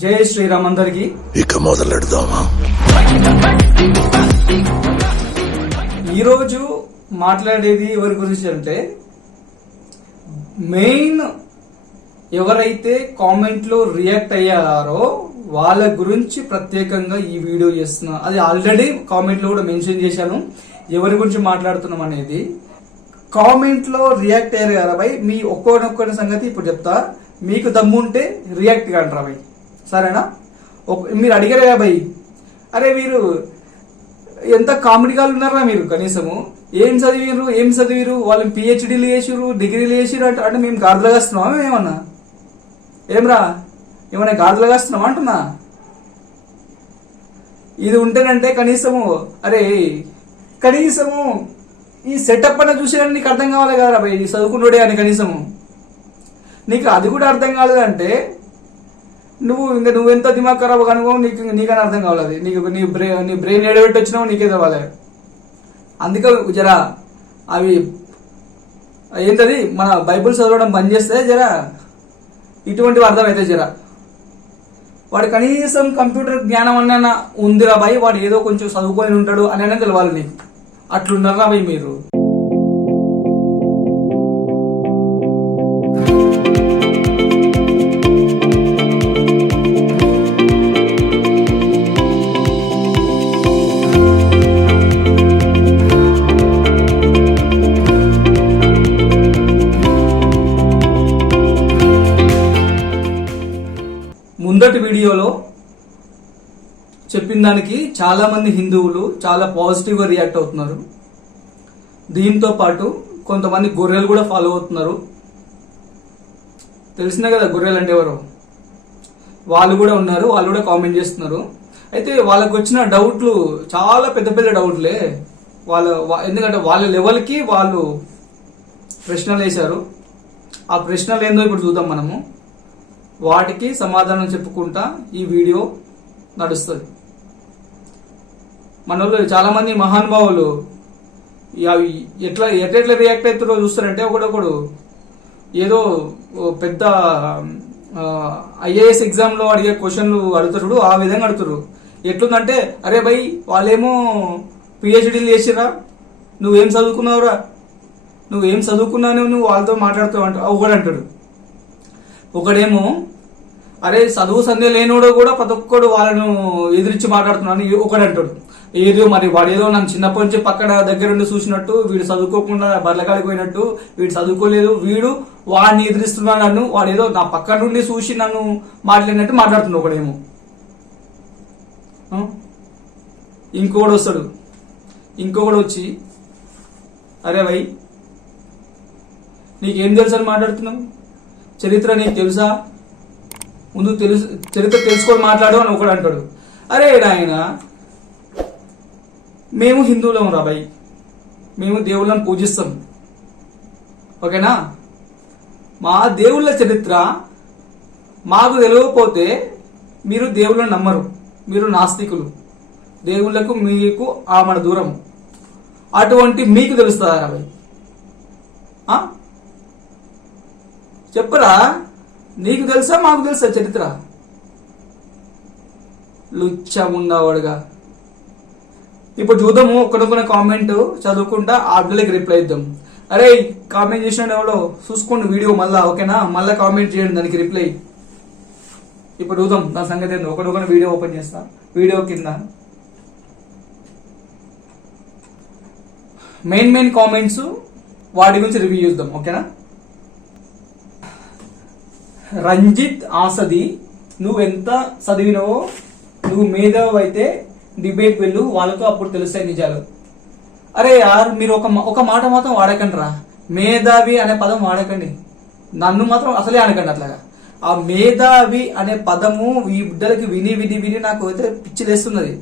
జై శ్రీరామ్ అందరికి. ఇక మొదలెడదామా? ఈరోజు మాట్లాడేది ఎవరి గురించి అంటే మెయిన్ ఎవరైతే కామెంట్లో రియాక్ట్ అయ్యారో వాళ్ళ గురించి ప్రత్యేకంగా ఈ వీడియో చేస్తున్నా. అది ఆల్రెడీ కామెంట్లో కూడా మెన్షన్ చేశాను. ఎవరి గురించి మాట్లాడుతున్నాం అనేది. కామెంట్లో రియాక్ట్ అయ్యారు కదా భయ్ మీ ఒక్కొక్కరి సంగతి ఇప్పుడు చెప్తా. మీకు దమ్ముంటే రియాక్ట్ కంటారా భయ్. సరేనా? ఒక- మీరు అడిగారు కదా భయ్. అరే మీరు ఎంత కామెడీగా ఉన్నారా మీరు కనీసము? ఏం చదివిరు ఏం చదివిరు వాళ్ళని పిహెచ్డీలు చేసిరు డిగ్రీలు చేసిరు అంటే అంటే మేము గాడులు కాస్తున్నామా ఏమన్నా? ఏమ్రా? ఏమైనా గాడులు కాస్తున్నామా అంటున్నా? ఇది ఉంటేనంటే కనీసము అరే కనీసము ఈ సెటప్ అన్న చూసేదాన్ని నీకు అర్థం కావాలి కదా భయ్. చదువుకున్నాడే అని కనీసము. నీకు అది కూడా అర్థం కాలేదంటే నువ్వు ఇంకా నువ్వు ఎంత దిమాగ్ ఖరాబ్ కనుకో నీకు నీకని అర్థం కావాలి నీకు నీ బ్రెయిన్ నీ బ్రెయిన్ ఎడబెట్టి వచ్చినావు నీకే తెవాలి అందుకే జరా అవి ఏంటది? మన బైబుల్ చదవడం బంద్ చేస్తే జరా ఇటువంటివి అర్థమైతే జరా. వాడు కనీసం కంప్యూటర్ జ్ఞానం అన్న ఉందిరా బాయ్ వాడు ఏదో కొంచెం చదువుకొని ఉంటాడు అని అనేది తెలవాలి నీకు. అట్లున్నారా బాయ్ మీరు? ముందటి వీడియోలో చెప్పిన దానికి చాలామంది హిందువులు చాలా పాజిటివ్గా రియాక్ట్ అవుతున్నారు. దీంతో పాటు కొంతమంది గొర్రెలు కూడా ఫాలో అవుతున్నారు. తెలిసినా కదా గొర్రెలు అంటే ఎవరు? వాళ్ళు కూడా ఉన్నారు వాళ్ళు కూడా కామెంట్ చేస్తున్నారు. అయితే వాళ్ళకు వచ్చిన డౌట్లు చాలా పెద్ద పెద్ద డౌట్లే. వాళ్ళ ఎందుకంటే వాళ్ళ లెవెల్కి వాళ్ళు ప్రశ్నలు వేశారు. ఆ ప్రశ్నలు ఏందో ఇప్పుడు చూద్దాం మనము. వాటికి సమాధానం చెప్పుకుంటా ఈ వీడియో నడుస్తుంది. మన వాళ్ళు మహానుభావులు ఎట్లా ఎట్లెట్లా రియాక్ట్ అవుతారో చూస్తారంటే ఒకడొకడు ఏదో ఓ పెద్ద ఐఏఎస్ ఎగ్జామ్లో అడిగే క్వశ్చన్లు అడుగుతాడు ఆ విధంగా అడుగుతారు ఎట్లుందంటే అరే భయ్ వాళ్ళేమో పిహెచ్డీలు చేసిరా నువ్వేం చదువుకున్నావురా నువ్వేం చదువుకున్నావు నువ్వు వాళ్ళతో మాట్లాడుతావు అంట ఒకడు అంటాడు ఒకడేమో అరే చదువు సంధ్య లేనోడు కూడా ప్రతి ఒక్కడు వాళ్ళను ఎదిరించి మాట్లాడుతున్నాను ఒకడు అంటాడు ఏదో మరి వాడు ఏదో నన్ను చిన్నప్పటి నుంచి పక్కన దగ్గరుండి చూసినట్టు వీడు చదువుకోకుండా బర్లకాడికి పోయినట్టు వీడు చదువుకోలేదు వీడు వాడిని ఎదిరిస్తున్నాడు నన్ను వాడు ఏదో నా పక్క నుండి చూసి నన్ను మాట్లాడినట్టు మాట్లాడుతున్నాడు ఒకడేమో. ఆ? ఇంకొకడు వస్తాడు. ఇంకొకడు వచ్చి అరే భయ్ నీకేం తెలుసు అని మాట్లాడుతున్నావు? చరిత్ర నీకు తెలుసా? ముందు తెలుసు చరిత్ర తెలుసుకొని మాట్లాడు అని ఒకడు అంటాడు. అరే నాయన మేము హిందువులం రాబాయి మేము దేవుళ్ళని పూజిస్తాం. ఓకేనా? మా దేవుళ్ళ చరిత్ర మాకు తెలియకపోతే మీరు దేవుళ్ళని నమ్మరు. మీరు నాస్తికులు. దేవుళ్ళకు మీకు ఆమడ దూరం. అటువంటి మీకు తెలుస్తుందా రాబాయ్ చెప్పరా నీకు తెలుసా మాకు తెలుసా చరిత్ర? లుచ్చముండవాడుగా. ఇప్పుడు చూద్దాము ఒకనొకన కామెంట్ చదువుకుంటా ఆ బిడ్డలకి రిప్లై ఇద్దాం. అరే కామెంట్ చేసిన ఎవడో? చూసుకోండి వీడియో మళ్ళా ఓకేనా? మళ్ళా కామెంట్ చేయండి దానికి రిప్లై. ఇప్పుడు చూద్దాం నా సంగతి ఏంటి ఒకనొకన వీడియో ఓపెన్ చేస్తా. వీడియో కింద. మెయిన్ మెయిన్ కామెంట్స్ వాటి గురించి రివ్యూ చూద్దాం ఓకేనా? రంజిత్ ఆసది నువ్వెంత చదివినవో నువ్వు మేధావి అయితే డిబేట్ వెళ్ళు వాళ్ళతో అప్పుడు తెలుస్తాయి నిజాలు. అరే యార్ మీరు ఒక మా- ఒక మాట మాత్రం వాడకండి రా మేధావి అనే పదం వాడకండి. నన్ను మాత్రం అసలే అనకండి అట్లాగా. ఆ మేధావి అనే పదము ఈ బిడ్డలకి విని విని విని నాకు అయితే పిచ్చిలేస్తున్నది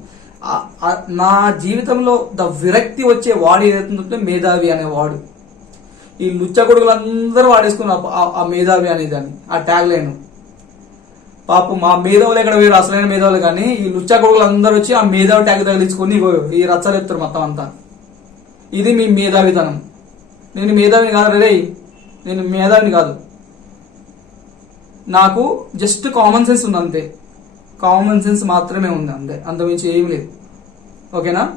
నా జీవితంలో ద విరక్తి వచ్చే వాడు ఏదైతుందంటే మేధావి అనే వాడు ఈ లుచ్చ కొడుకులందరూ వాడేసుకున్నారు ఆ- ఆ మేధావి అనేదాన్ని ఆ ట్యాగ్ లైన్ పాపం మా మేధావులు ఎక్కడ వేరు అసలైన మేధావులు కానీ ఈ లుచ్చ కొడుకులు అందరూ వచ్చి ఆ మేధావి ట్యాగ్ తగిలించుకొని ఈ రచ్చలు మొత్తం అంతా. ఇది మీ మేధావితనం. నేను మేధావిని కాదు రే నేను మేధావిని కాదు. నాకు జస్ట్ కామన్ సెన్స్ ఉంది అంతే. కామన్ సెన్స్ మాత్రమే ఉంది అంతే. అంతమించి ఏమి లేదు. ఓకేనా?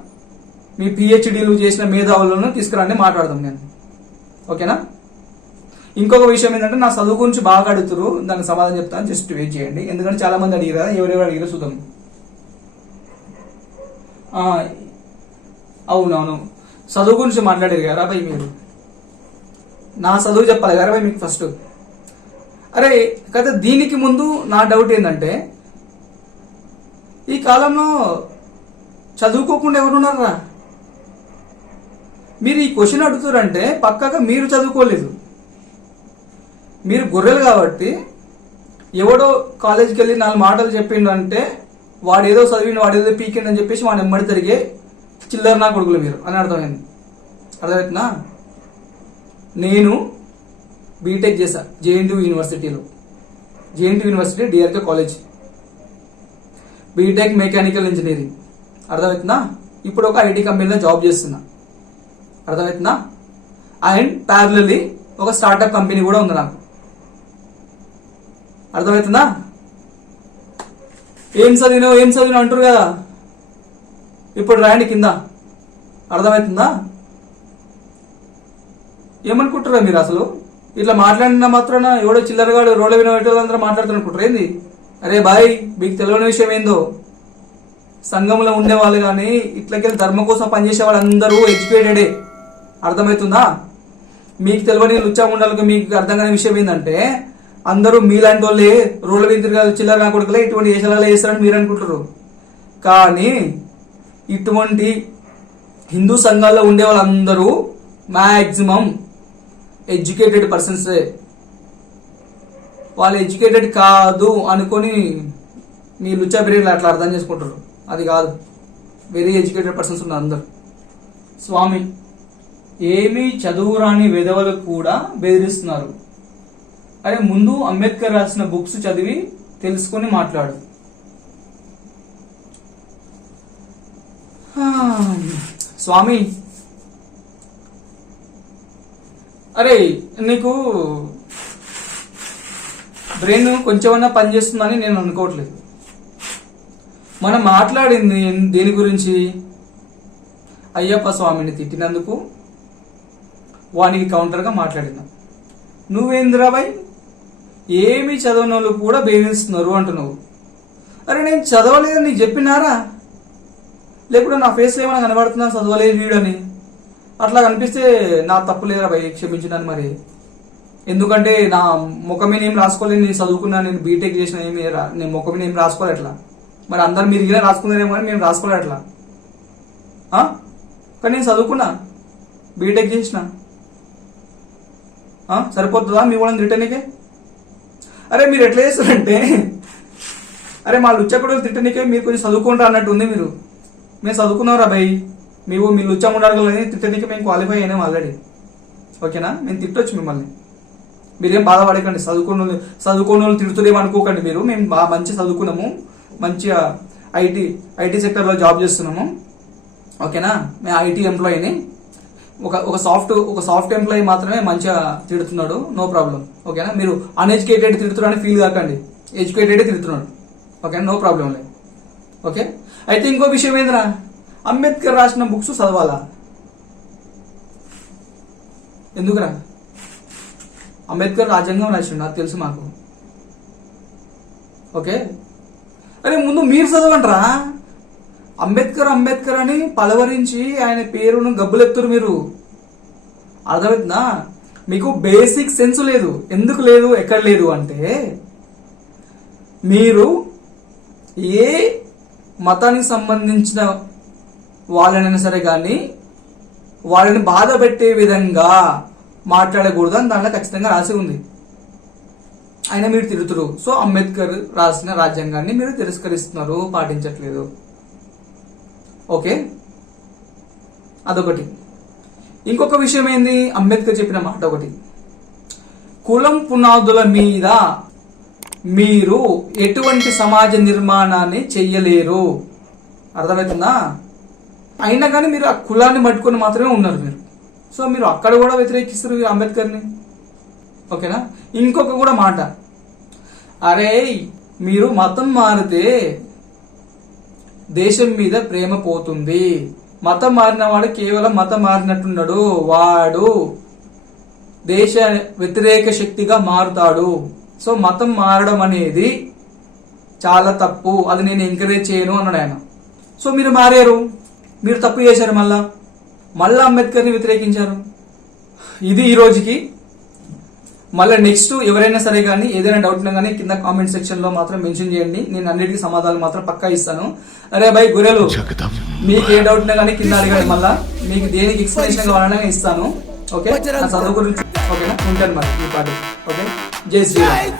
మీ పిహెచ్డీలు చేసిన మేధావులను తీసుకురండి మాట్లాడదాం నేను. ఓకేనా? ఇంకొక విషయం ఏంటంటే నా చదువు గురించి బాగా అడుగుతారు దానికి సమాధానం చెప్తాను జస్ట్ వెయిట్ చేయండి. ఎందుకంటే చాలా మంది అడిగారు ఎవరెవరు అడిగారు చూద్దాం. అవునవును. చదువు గురించి మాట్లాడారు కదా భయ్ మీరు. నా చదువు చెప్పాలి కదా భయ్ మీకు ఫస్ట్ అరే కదా దీనికి ముందు నా డౌట్ ఏంటంటే ఈ కాలంలో చదువుకోకుండా ఎవరున్నారా మీరు ఈ క్వశ్చన్ అడుగుతారంటే పక్కగా మీరు చదువుకోలేదు. మీరు గొర్రెలు కాబట్టి ఎవడో కాలేజీకి వెళ్ళి నాలుగు మాటలు చెప్పిండంటే వాడు ఏదో చదివిన వాడు ఏదో పీకిండు అని చెప్పేసి వాడు ఎమ్మడి తిరిగే చిల్లర నా కొడుకులు మీరు అని అర్థమైంది. అర్థమవుతుందా నేను బీటెక్ చేశా జేఎన్టీ యూనివర్సిటీలో JNT university DRK college B Tech mechanical engineering అర్థమవుతుందా ఇప్పుడు ఒక ఐటీ కంపెనీలో జాబ్ చేస్తున్నా. అర్థమవుతుందా అండ్ ప్యారలీ ఒక స్టార్టప్ కంపెనీ కూడా ఉంది నాకు. అర్థమవుతుందా ఏం చదివినావు ఏం చదివినావు అంటారు కదా. ఇప్పుడు రాయండి కింద. అర్థమవుతుందా ఏమనుకుంటారా మీరు అసలు? ఇట్లా మాట్లాడిన మాత్రాన ఎవడో చిల్లరగాడు రోడ్ల విన వాళ్ళందరూ మాట్లాడుతున్నారు ఏంది? అరే బాయ్ మీకు తెలియని విషయం ఏందో? సంఘంలో ఉండేవాళ్ళు కానీ ఇట్లకెళ్ళి ధర్మం కోసం పనిచేసే వాళ్ళందరూ ఎడ్యుకేటెడే. అర్థమవుతుందా? మీకు తెలియని లుచ్చా ఉండాలకు మీకు అర్థం కాని విషయం ఏంటంటే అందరూ మీలాంటి వాళ్ళే రోడ్ల మీద తిరగాలి చిల్లర నా కొడుకులే ఇటువంటి దేశాలలో చేస్తారని మీరు అనుకుంటారు కానీ ఇటువంటి హిందూ సంఘాల్లో ఉండే వాళ్ళందరూ మ్యాక్సిమం ఎడ్యుకేటెడ్ పర్సన్సే వాళ్ళు ఎడ్యుకేటెడ్ కాదు అనుకొని మీ లుచ్చా పీరియడ్లో అట్లా అర్థం చేసుకుంటారు. అది కాదు. వెరీ ఎడ్యుకేటెడ్ పర్సన్స్ ఉన్నారు అందరు. స్వామి ఏమీ చదువురాని విధవలు కూడా బెదిరిస్తున్నారు. అరే ముందు అంబేద్కర్ రాసిన బుక్స్ చదివి తెలుసుకొని మాట్లాడు. స్వామి. అరే నీకు బ్రెయిన్ కొంచెమన్నా పనిచేస్తుందని నేను అనుకోవట్లేదు. మనం మాట్లాడింది దేని గురించి? అయ్యప్ప స్వామిని తిట్టినందుకు వానికి కౌంటర్గా మాట్లాడినావు నువ్వేందిరా భయ్ ఏమి చదవని వాళ్ళు కూడా బెదిరిస్తున్నారు అంటున్నావు. అరే నేను చదవలేదని నీకు చెప్పినారా? లేకుండా నా ఫేస్ ఏమైనా కనబడుతున్నా చదవలేదు వీడని. అట్లా కనిపిస్తే నా తప్పు లేదురా భయ్ క్షమించినాను మరి. ఎందుకంటే నా ముఖం నేను ఏం రాసుకోలేదు నేను చదువుకున్నా నేను బీటెక్ చేసిన ఏమి నేను ముఖం ఏం రాసుకోలేదు అట్లా. మరి అందరు మీరు ఇలా రాసుకున్నారేమో కానీ మేము రాసుకోలేదు అట్లా. కానీ నేను చదువుకున్నా బీటెక్ చేసిన. సరిపోతుందా మీ వాళ్ళని తిట్టనీకే? అరే మీరు ఎట్లా చేస్తారంటే అరే మా లుచ్చకుడు తిట్టనీకే మీరు కొంచెం చదువుకుంటా అన్నట్టు ఉంది మీరు. మేము చదువుకున్నారా భయ్. మేము మీ లుచ్చ ఉండాలని తిట్టనీకే మేము క్వాలిఫై అయినాం ఆల్రెడీ ఓకేనా? మేము తిట్టొచ్చు మిమ్మల్ని. మీరేం బాధపడకండి చదువుకున్న వాళ్ళు- చదువుకున్న వాళ్ళు తిడుతులేమో అనుకోకండి మీరు. మేము బాగా మంచి చదువుకున్నాము. మంచిగా ఐటీ ఐటీ సెక్టర్లో జాబ్ చేస్తున్నాము. ఓకేనా? మేము ఐటీ ఎంప్లాయీని ఒక ఒక సాఫ్ట్ ఒక సాఫ్ట్ ఎంప్లాయీ మాత్రమే మంచిగా తిడుతున్నాడు. నో ప్రాబ్లం ఓకేనా మీరు అన్ఎడ్యుకేటెడ్ తిడుతున్నాడని ఫీల్ కాకండి. ఎడ్యుకేటెడ్ తిడుతున్నాడు. ఓకేనా నో? ప్రాబ్లం లే. ఓకే అయితే ఇంకో విషయం ఏందిరా? అంబేద్కర్ రాసిన బుక్స్ చదవాలా? ఎందుకురా? అంబేద్కర్ రాజ్యాంగం రాసిండు నాకు తెలుసు మాకు. ఓకే అరే ముందు మీరు చదవండిరా. అంబేద్కర్ అంబేద్కర్ అని పలవరించి ఆయన పేరును గబ్బులెత్తురు మీరు. అర్థమవుతుందా మీకు బేసిక్ సెన్స్ లేదు. ఎందుకు లేదు? ఎక్కడ లేదు అంటే మీరు ఏ మతానికి సంబంధించిన వాళ్ళనైనా సరే కానీ వాళ్ళని బాధ పెట్టే విధంగా మాట్లాడకూడదు అని దాంట్లో ఖచ్చితంగా రాసి ఉంది. అయినా మీరు తిరుగుతురు సో అంబేద్కర్ రాసిన రాజ్యాంగాన్ని మీరు తిరస్కరిస్తున్నారు పాటించట్లేదు. ఓకే? అదొకటి. ఇంకొక విషయం ఏంది? అంబేద్కర్ చెప్పిన మాట ఒకటి. కులం పునాదుల మీద మీరు ఎటువంటి సమాజ నిర్మాణాన్ని చెయ్యలేరు. అర్థమవుతుందా అయినా కానీ మీరు ఆ కులాన్ని పట్టుకొని మాత్రమే ఉన్నారు మీరు. సో మీరు అక్కడ కూడా వ్యతిరేకిస్తారు అంబేద్కర్ని. ఓకేనా? ఇంకొక కూడా మాట. అరే మీరు మతం మారితే దేశం మీద ప్రేమ పోతుంది. మతం మారిన వాడు కేవలం మతం మారినట్టున్నాడు. వాడు దేశ వ్యతిరేక శక్తిగా మారుతాడు. సో మతం మారడం అనేది చాలా తప్పు. అది నేను ఎంకరేజ్ చేయను అన్నాడు ఆయన. సో మీరు మారారు. మీరు తప్పు చేశారు మళ్ళా. మళ్ళా అంబేద్కర్ని వ్యతిరేకించారు. ఇది ఈ రోజుకి మళ్ళీ నెక్స్ట్ ఎవరైనా సరే కానీ ఏదైనా డౌట్ ఉన్నా కానీ కింద కామెంట్ సెక్షన్లో మాత్రం మెన్షన్ చేయండి. నేను అన్నిటికీ సమాధానం మాత్రం పక్కా ఇస్తాను. అరే బై గురెలు మీకు ఏ డౌట్ ఉన్నా కానీ కింద అడగండి మళ్ళా. మీకు దేనికి ఎక్స్ప్లెనేషన్ కావాలన్నా నేను ఇస్తాను. ఓకే? చదువు గురించి ఓకేనా? ఉంటాను మరి ఈ పాటి ఓకే? జై శ్రీరామ్.